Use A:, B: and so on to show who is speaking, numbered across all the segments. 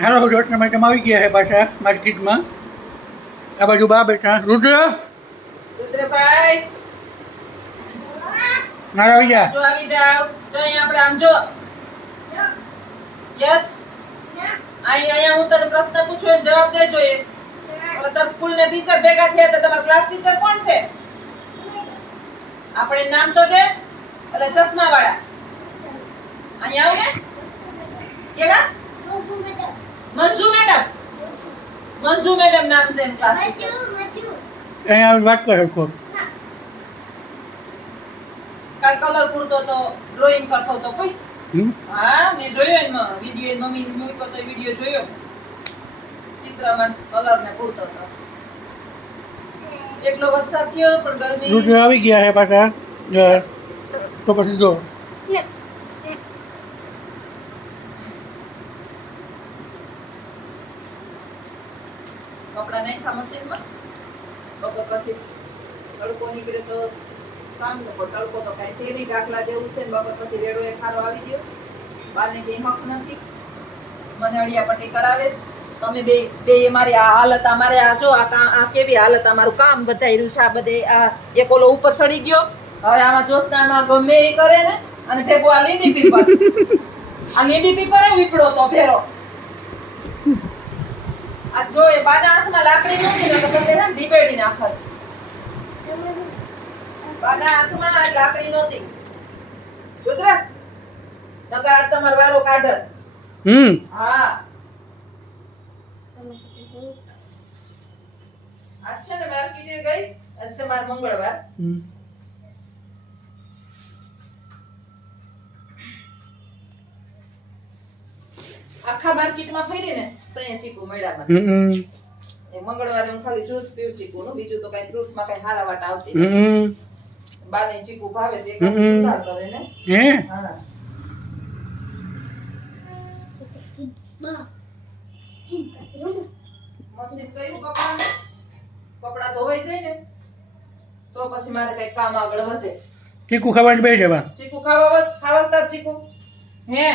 A: હાલો રોટના તમે આવી ગયા છે પાછા માર્કેટમાં. આ બાજુ બા બેઠા. રુદ્ર?
B: રુદ્રભાઈ?
A: મારા આવી ગયા?
B: જો આવી જાવ જો અહીંયા આપણે આમ જો. યસ અહીં અહીંયા હું તને પ્રશ્ન પૂછું એનો જવાબ દેજો એ. તાર સ્કૂલ ને ટીચર ભેગા થયા તો તમારા ક્લાસ ટીચર કોણ છે? આપણે નામ તો દે એટલે ચશ્મા વાળા અહીંયા આવું ને. કેવા? મંજુ મેડમ. મંજુ મેડમ નામ છે એમ ક્લાસ
A: અહીંયા વાત કરો કો
B: કાલ કલર પૂરતો તો ડ્રોઈંગ કરતો તો
A: કોઈ
B: હા મેં જોયો એમ વિડિયો એની મમ્મી મૂક્યો તો વિડિયો જોયો. ચિત્રમાં કલર ને પૂરતો તો. એટલો વરસાદ થયો પણ ગરમી
A: આવી ગયા હે પાછા. તો પછી જો.
B: નાખ્યા મશીનમાં બપોર પછી તડકો નીકળે તો કામ ન તડકો તો કાંઈ છે નહીં જેવું છે બપોર પછી રેડો એ આવી ગયો. બાને કંઈ હક નથી. મને અડિયા પટ્ટી કરાવે છે. તમે બે બે મારી આ હાલત અમારે આ જો, આ કામ આ કેવી હાલત અમારું કામ બધાયરું છે, આ બધે, આ એક ઓલો ઉપર ચડી ગયો. હવે આમાં જોશનામાં ગમે એ કરે ને, અને ભેગો આ લીંડી પીપર. આ લીંડી પીપર ઉપડો તો ફેરો જો એ બાના હાથમાં લાકડી નથી ને તો તમે ને દીબેડી નાખત બાના હાથમાં લાકડી નહોતી. રુદ્ર નકર આ તમારો વારો કાઢત
A: હમ.
B: હા. આજ છે ને માર્કેટે ગઈ. આજ છે માર મંગળવાર.
A: હમ.
B: આખા માર્કેટમાં ફરી ને ચીકુ મળ્યા મને.
A: હમ
B: એ મંગળવારે હું ખાલી જ્યુસ પીવું ચીકુનું બીજું તો કઈ ફ્રૂટમાં કઈ હારા વાટ આવતી
A: હમ
B: નથી.
A: હમ.
B: બાને ચીકુ ભાવે તે સુધાર કરે ને.
A: હે?
B: હા. મશીન કયું કપડા કપડા ધોવાઈ જાય ને તો પછી મારે કઈ કામ આગળ વધે.
A: ચીકુ ખાવાની બે જવા.
B: ચીકુ ખાવા ખાવા તાર ચીકુ. હે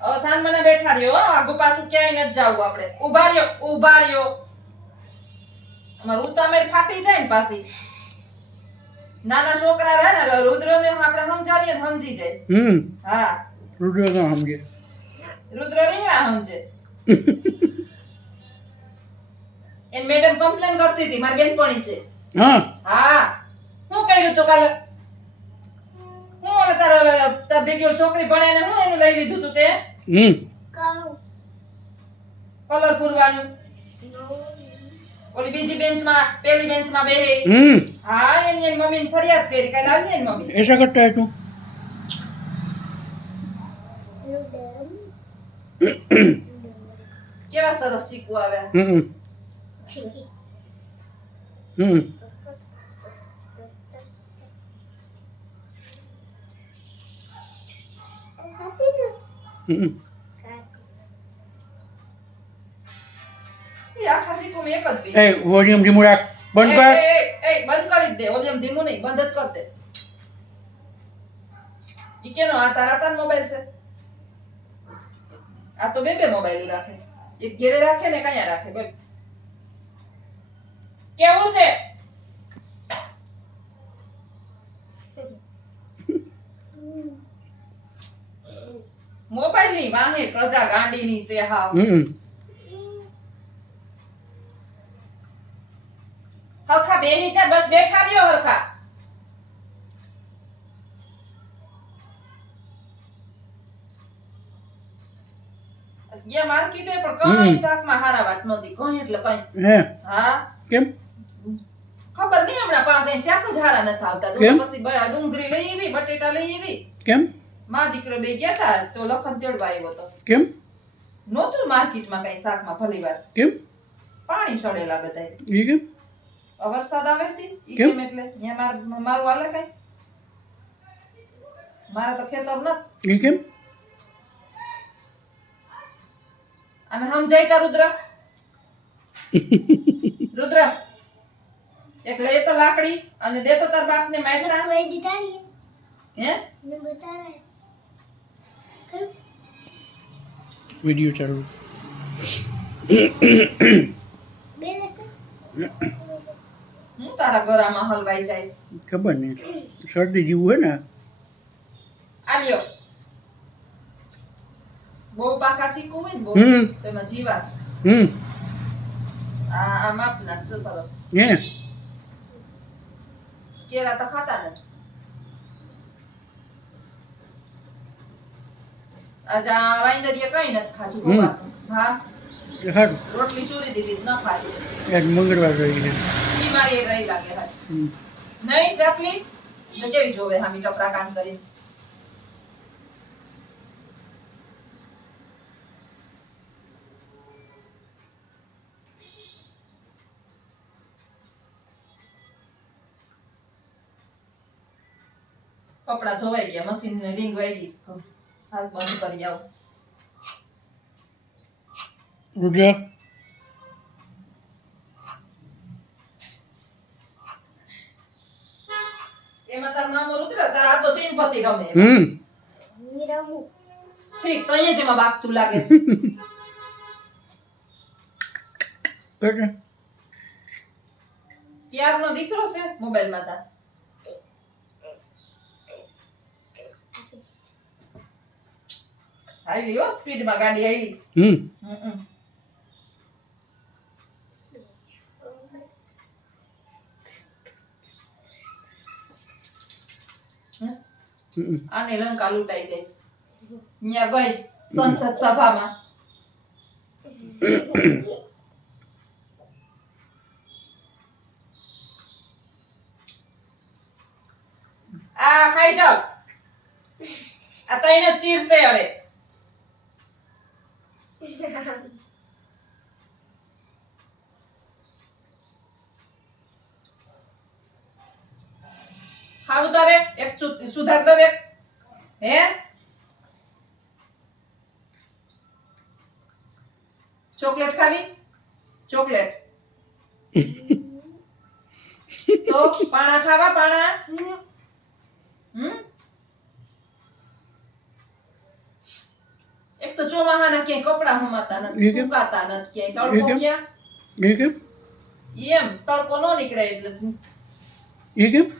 B: હવે સાન મને બેઠા રહ્યો આગુ પાછું ક્યાંય નથી જવું આપણે. ઊભા રહ્યો ઊભા રહ્યો. અમારું ઉતામેર ફાટી જાય ને પાછી. નાના છોકરા રહે ને રુદ્રને આપણે સમજાવીએ ને સમજી જાય.
A: હમ.
B: હા.
A: રુદ્ર તો સમજે.
B: રુદ્ર રીંગણા સમજે. એન મેડમ કમ્પ્લેન કરતી હતી મારી બેનપણી છે.
A: હા.
B: હા. હું કર્યું તો કાલે? હું ઓલે તારા તાર ભેગી છોકરી ભણે ને હું એનું લઈ લીધું તું તે?
A: હમ.
B: કલર પૂરવાનું ઓલી બીજી બેન્ચમાં પેલી બેન્ચમાં બેહે
A: હમ.
B: હા એની એની મમ્મીને ફરિયાદ કરી કાલે આવી એની મમ્મી.
A: એસા કરતા તું.
B: કેવા સરસ ચીકુ
A: આવે. હમ.
B: હમ હમ. શીખું એક જ પી
A: એ વોલ્યુમ ધીમું રાખ બંધ કર
B: એ એ બંધ કરી દે વોલ્યુમ ધીમું નહીં બંધ જ કર દે ઈ કેનો આ તારા તાર મોબાઈલ છે આ તો બે બે મોબાઈલ રાખે એક ઘેરે રાખે ને કાયા રાખે બોલ કેવું છે મોબાઈલ ની વાહે પ્રજા ગાંડી ની છે હા હરખા બેહી છે બસ બેઠા રહ્યો હરખા. ગયા માર્કેટે પણ કઈ. શાકમાં હારા વાત દી કઈ એટલે કઈ.
A: હે.
B: હા.
A: કેમ?
B: ખબર નહીં હમણાં પણ કઈ શાક જ હારા નથી આવતા. તો પછી ડુંગળી લઈ આવી બટેટા લઈ આવી.
A: કેમ?
B: માં દીકરો બે ગયા તા તો લખન તેડવા આવ્યો તો.
A: કેમ?
B: નહોતું માર્કેટમાં કઈ શાકમાં ભલી વાર
A: કેમ?
B: પાણી સડેલા બધાય.
A: એ કેમ?
B: વરસાદ આવે છે? ઈ
A: કેમ?
B: એટલે? ન્યા માર મારું હાલે કઈ? મારા તો ખેતર નથી.
A: ઈ કેમ?
B: અને સમજાય કા રુદ્ર? રુદ્ર એટલે એ તો લાકડી અને દેતો તાર બાપને મારતા.
C: કોઈ દીધા
B: હે?
C: ને બતાવે
A: વિડિયો ચાલુ.
C: બેલેસ
B: હું તારા ગળામાં હલવાઈ જઈશ.
A: ખબર નહીં. શરદી જેવું હોય ને.
B: આલ્યો. બહુ પાકા ચીકુ હોય ને બહુ તેમાં જીવા
A: હમ.
B: આ આ માપના શું સરસ.
A: હે.
B: કેરા તો ખાતા નથી. આજે આ કઈ નથી ખાધું. હા? રોટલી ચોરી દીધી ન ખાધી.
A: મંગળવાર રહી છે
B: ઈ મારી એ રહી લાગે હાથ નહીં ચપલી તો કેવી જોવે હામી ટપરા કાન કરી? કપડા ધોવાઈ ગયા મશીન ને રીંગ વાગી હાલ બંધ કરી આવું. નથી રમે.
A: હમ.
B: ઠીક તો અહીંયા જ એમાં વાગતું લાગે છે. ત્યારનો દીકરો છે મોબાઈલમાં તા આવી સ્પીડમાં ગાડી આવી.
A: હમ હમ.
B: આને લંકા લૂંટાઈ જઈશ. ત્યાં ગઈશ સંસદ સભામાં. આ ખાઈ જાવ આ તઈને ચીરશે હવે. ખાવું હવે એક સુધાર તો એક. હે? ચોકલેટ ખાવી? ચોકલેટ. તો પાણા ખાવા પાણા? હમ? એક તો ચોમાહાના ક્યાંય કપડા હમાતા નથી
A: કેમ?
B: નથી ક્યાંય. તડકો ક્યાં? એમ તડકો નો નીકળે એટલે.
A: એ કેમ?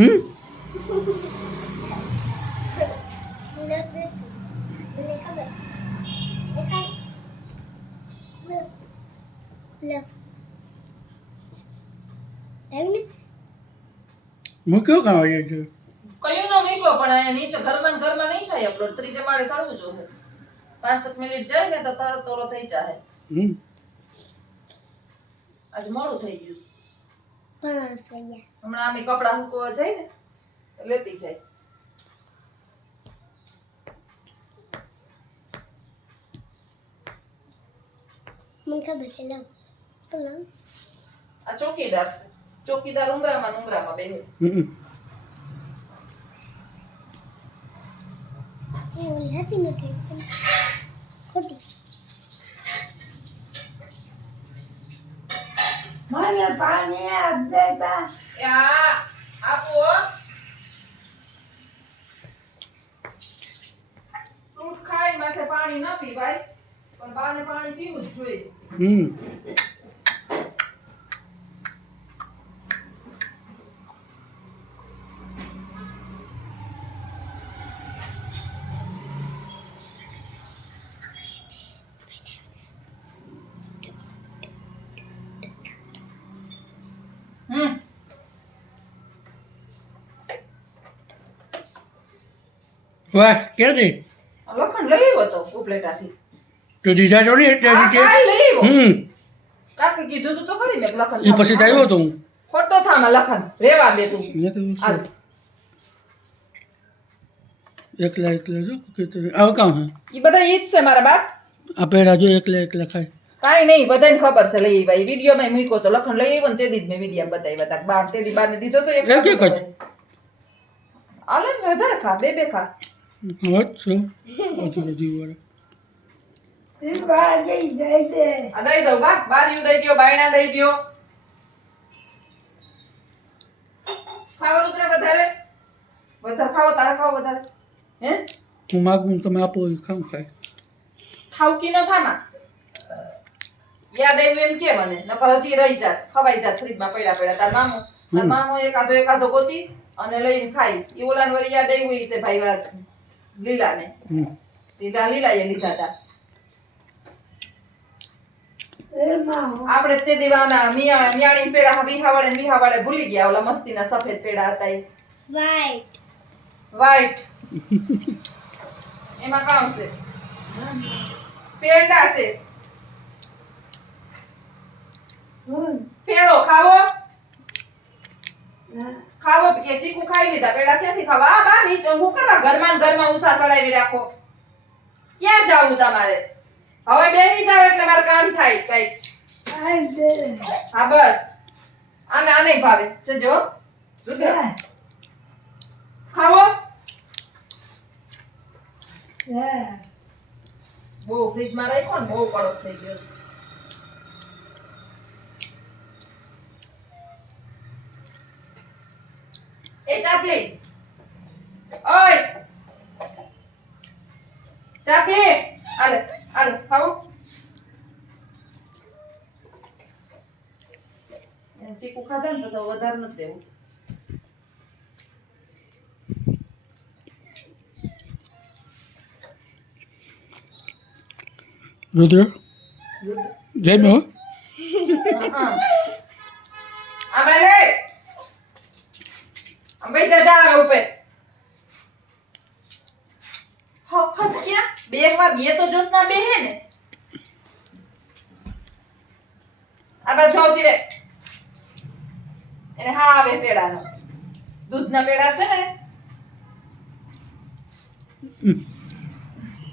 A: હમ? મૂક્યો કાં હોય
B: કયું ના મૂક્યો પણ અહીંયા નીચે ઘરમાં ઘરમાં નહીં થાય અપલોડ ત્રીજે માળે સારું જોઈએ પાંસઠ મિનિટ જાય ને તો તરત ઓલો થઈ જાય
A: હમ.
B: આજ મોડું થઈ ગયું હમણાં અમે કપડા મૂકવા જાય ને લેતી જાય.
C: મને ખબર છે લાવ. લાવ.
B: આ ચોકીદાર છે. ચોકીદાર ઉમરામાં ઉમરામાં બેહે.
C: એ ઓલી હતી ને કે ખોટી.
B: મને પાણી આપેતા યા આપો. ફ્રૂટ ખાઈ માથે પાણી ન પીવાય પણ બાને પાણી પીવું જ જોઈએ.
A: હમ. વાહ ક્યાંથી
B: આ લખણ લઈ આવ્યો તો ઉપલેટાથી.
A: તો દીધા તો નહીં એટલે
B: આ
A: હજી કે
B: કાલ લઈ આવ્યો.
A: હમ.
B: કાકે કીધું તું તો ખરી મેં લખન
A: એ પછી તો આવ્યો તો હું.
B: ખોટો થામાં લખન રેવા દે તું.
A: અહીંયા તો
B: હાલ.
A: એકલા એકલા જો કે તો આવ કાં હે?
B: ઈ બધા ઈ જ છે મારા બાપ.
A: આ પહેલા જો એકલા એકલા ખાય.
B: કાંઈ નહીં બધાને ખબર છે લઈ આવ્યા. વિડીયોમાં મૂક્યો તો લખન લઈ આવ્યો ને તે દી જ મેં વીડિયો બતાવ્યા હતા. બાર તે દી બારને દીધો તો એક
A: એક એક જ.
B: આલે ને વધારે ખા બે બે ખા.
A: હોત છો બધું બધી વાર
B: આ દઈ દઉં બા. બારીયું દઈ દ્યો બાયણા દઈ દ્યો. ખાવાનું તને વધારે? વધારે ખાવો તારે ખાવો વધારે? હે?
A: હું માગું તમે આપો એ ખાઉં ખાય.
B: ઠાવકી ન થામા? યાદ આવ્યું એમ કે મને. નકર હજી રહી જાત ખવાઈ જાત ફ્રીજમાં પડ્યા પડ્યા. તાર મામો તાર. મામો એકાદો એકાદો ગોતી અને લઈને ખાઈ. એ ઓલાને વળી યાદ આવ્યું છે ભાઈ વાત. લીલાને.
A: ને
B: લીલા લીલા એ લીધા હતા આપણે તે દીવાના મિયા મિયાણી પેડા વિહાવાડે ને વિહાવાડે ભૂલી ગયા. ઓલા મસ્તીના સફેદ પેડા હતા એ.
C: વાઈટ
B: વાઈટ એમાં કામ છે? પેંડા છે. પેડો ખાવો? ખાવો કે ચીકુ ખાઈ લીધા પેડા ક્યાંથી ખાવા? આ બા નીચે હું કરા ઘરમાં ઘરમાં ઉસા સડાવી રાખો? ક્યાં જાવું તમારે? હવે બે ની જાવ એટલે મારે કામ થાય કઈ હા બસ. આને આને ભાવે. જજો રુદ્ર. ખાવો? બહુ ફ્રીજમાં રાખ્યો ને બહુ કડક થઈ ગયો છે. એ ચાપલી ઓય. ચાપલી આલે આલે ખાઓ. ચીકુ ખાધા ને પછી વધારે નથી દેવું.
A: રુદ્ર? જમ્યો
B: હા. આ બેસી જા જા હવે ઉપર. હખત ક્યાં? બે માં બે તો જોશના બે હે ને. આ બાજુ આવતી રે એને હા આવે પેડાનો. દૂધના પેડા છે ને.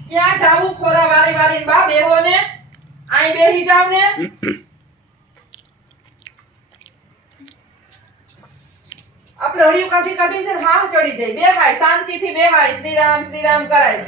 B: ક્યાં જાવું ખોરા વારી વારી બા બેહો ને આઈ બેહી જાવ ને આપણે હળિયું કાઢી કાઢી છે હા ચડી જાય. બેહાય શાંતિથી બેવાય શ્રી રામ શ્રી રામ કરાય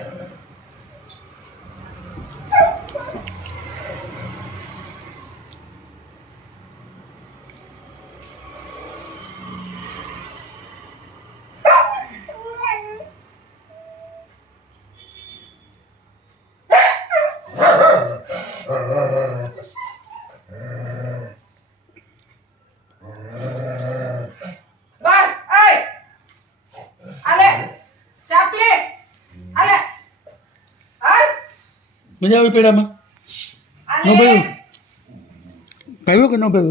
B: બસ આય આલે ચાપલી આલે હાલ
A: મજા આવી પેડામાં નો ભાઈ ભાવ્યો કે ન
B: અંદર.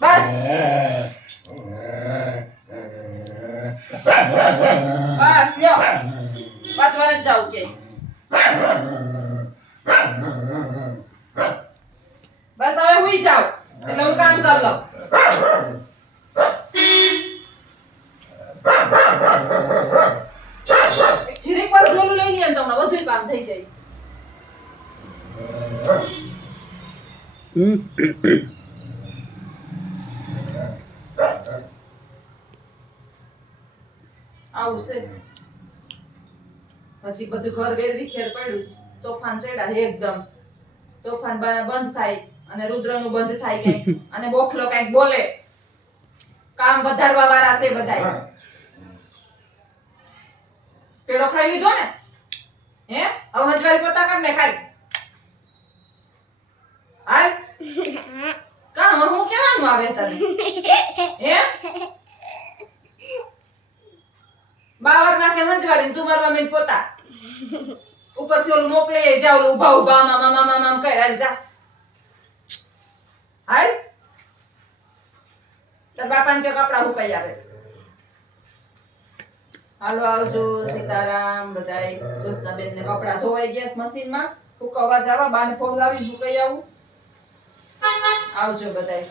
B: બસ. બસ લ્યો. વાત વારે જાવ કે બસ હવે હુઈ જાવ એટલે હું કામ કર લઉં એક જીરીક વાર ઝોલું લઈ લઈએ ને તો હમણાં બધું કામ થઈ જાય
A: હમ
B: આવું છે પછી બધું ઘર વેર ખેર પડ્યું તોફાન ચડ્યા એકદમ. તોફાન બંધ થાય અને રુદ્રનું બંધ થાય કે અને બોખલો કંઈક બોલે. કામ વધારવા વાળા છે બધાય. પેલો ખાઈ લીધો ને? હે? હવે હજવારી પોતા કર ને ખાઈ. હાલ. કા હું કેવાનું આવે તને? હે? બાવર નાખે હંજવારી તું મારવા મીન પોતા. ઉપરથી ઓલું મોકલે, જા ઓલું ઊભા ઊભા મામા મામા મામ કહે હાલ, જા. હાલ. તાર બાપાને કે કપડા હુકાઈ આવે. હાલો, આવજો, સીતારામ, બધાય. જોસના બેન ને કપડા ધોવાઈ ગયા છે મશીનમાં. હુકવવા જવા, બાને ફોલાવી હુકાઈ આવું. આવજો, બધાય.